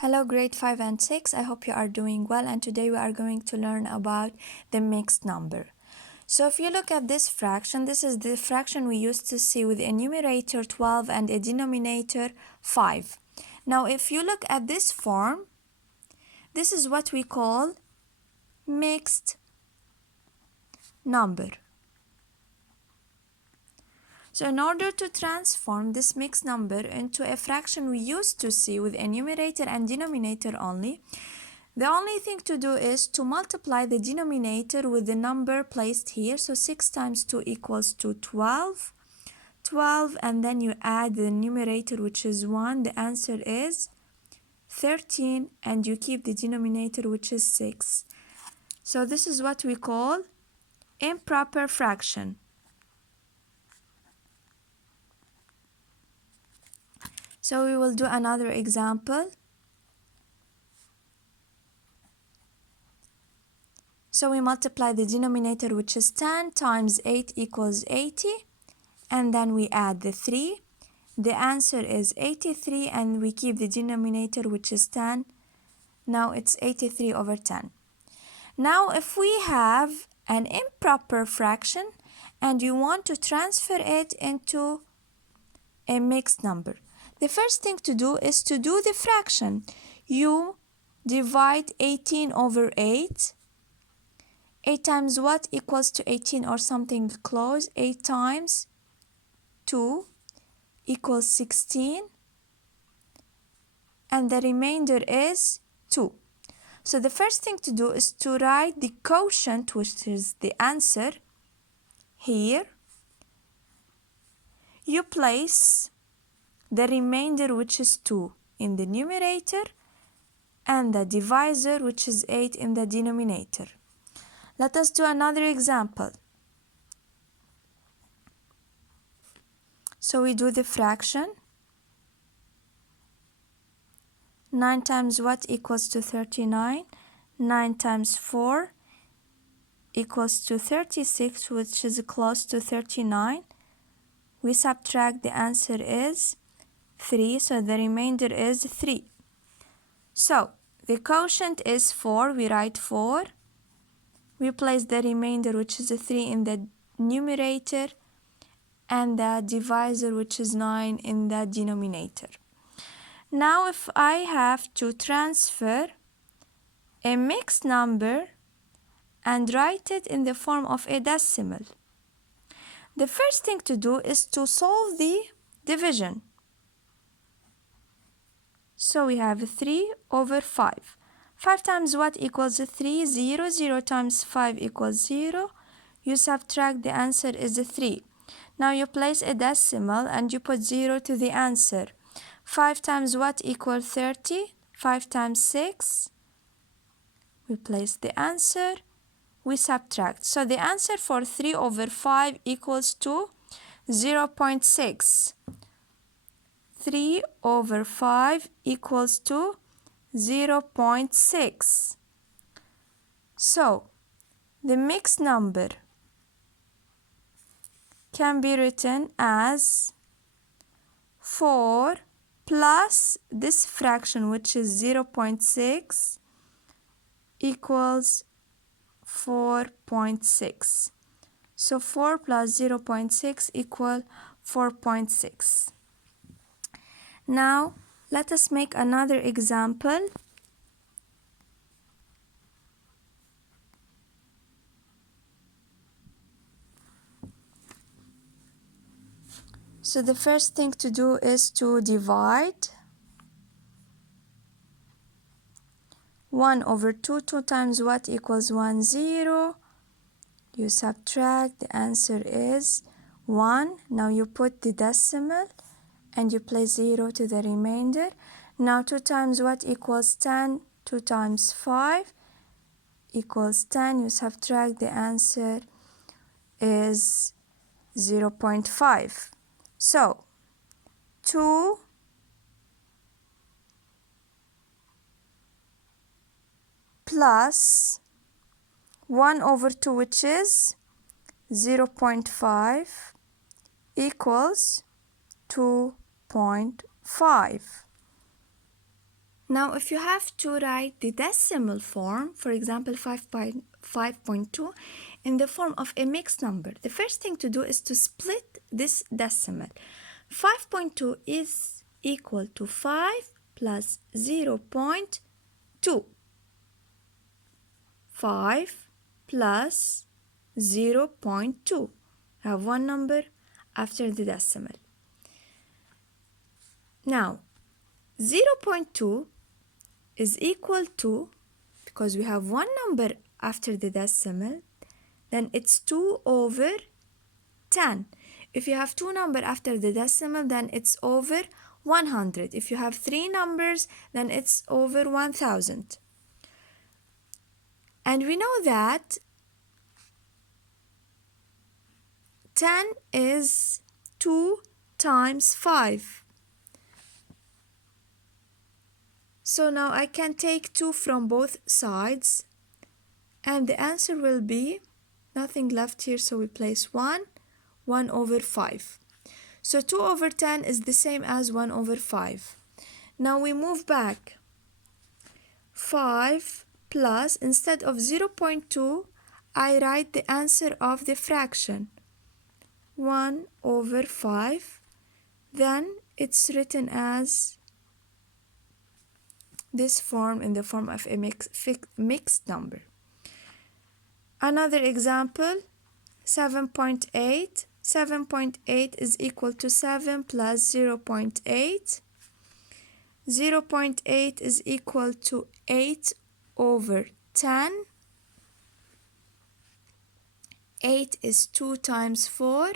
Hello grade 5 and 6, I hope you are doing well, and today we are going to learn about the mixed number. So if you look at this fraction, this is the fraction we used to see with a numerator 12 and a denominator 5. Now if you look at this form, this is what we call mixed number. So in order to transform this mixed number into a fraction we used to see with a numerator and denominator only, the only thing to do is to multiply the denominator with the number placed here. So 6 times 2 equals to 12. 12, and then you add the numerator, which is 1. The answer is 13, and you keep the denominator, which is 6. So this is what we call improper fraction. So we will do another example. So we multiply the denominator, which is 10 times 8 equals 80, and then we add the 3. The answer is 83, and we keep the denominator, which is 10. Now it's 83 over 10. Now if we have an improper fraction and you want to transfer it into a mixed number, the first thing to do is to do the fraction. You divide 18 over 8. 8 times what equals to 18 or something close? 8 times 2 equals 16. And the remainder is 2. So the first thing to do is to write the quotient, which is the answer, here. You place the remainder, which is 2, in the numerator, and the divisor, which is 8, in the denominator. Let us do another example. So we do the fraction. 9 times what equals to 39? 9 times 4 equals to 36, which is close to 39. We subtract, the answer is 3, so the remainder is 3. So the quotient is 4, we write 4. We place the remainder, which is 3, in the numerator, and the divisor, which is 9, in the denominator. Now if I have to transfer a mixed number and write it in the form of a decimal, the first thing to do is to solve the division. So we have 3 over 5. 5 times what equals 3? 0. 0 times 5 equals 0. You subtract, the answer is 3. Now you place a decimal and you put 0 to the answer. 5 times what equals 30? 5 times 6. We place the answer. We subtract. So the answer for 3 over 5 equals to 0.6. 3 over 5 equals to 0.6. So the mixed number can be written as 4 plus this fraction, which is 0.6, equals 4.6. So 4 plus 0.6 equal 4.6. Now let us make another example. So the first thing to do is to divide. 1 over 2. 2 times what equals 1? 0. You subtract, the answer is 1. Now you put the decimal and you place 0 to the remainder. Now 2 times what equals 10? 2 times 5 equals 10. You subtract, the answer is 0.5. So 2 plus 1 over 2, which is 0.5, equals 2.5. Now, if you have to write the decimal form, for example, 5.2, in the form of a mixed number, the first thing to do is to split this decimal. 5.2 is equal to 5 plus 0.2. 5 plus 0.2. I have one number after the decimal. Now, 0.2 is equal to, because we have one number after the decimal, then it's 2 over 10. If you have two numbers after the decimal, then it's over 100. If you have three numbers, then it's over 1000. And we know that 10 is 2 times 5. So now I can take 2 from both sides, and the answer will be nothing left here, so we place 1 over 5. So 2 over 10 is the same as 1 over 5. Now we move back. 5 plus, instead of 0.2, I write the answer of the fraction, 1 over 5. Then it's written as this form, in the form of a mixed number. Another example, 7.8. 7.8 is equal to 7 plus 0.8. 0.8 is equal to 8 over 10. 8 is 2 times 4,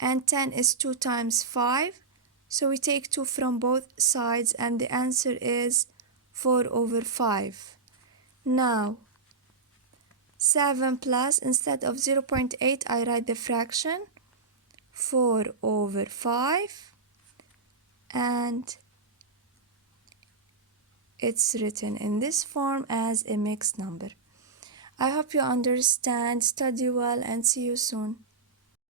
and 10 is 2 times 5. So we take 2 from both sides, and the answer is 4 over 5. Now, 7 plus, instead of 0.8, I write the fraction, 4 over 5, and it's written in this form as a mixed number. I hope you understand. Study well and see you soon.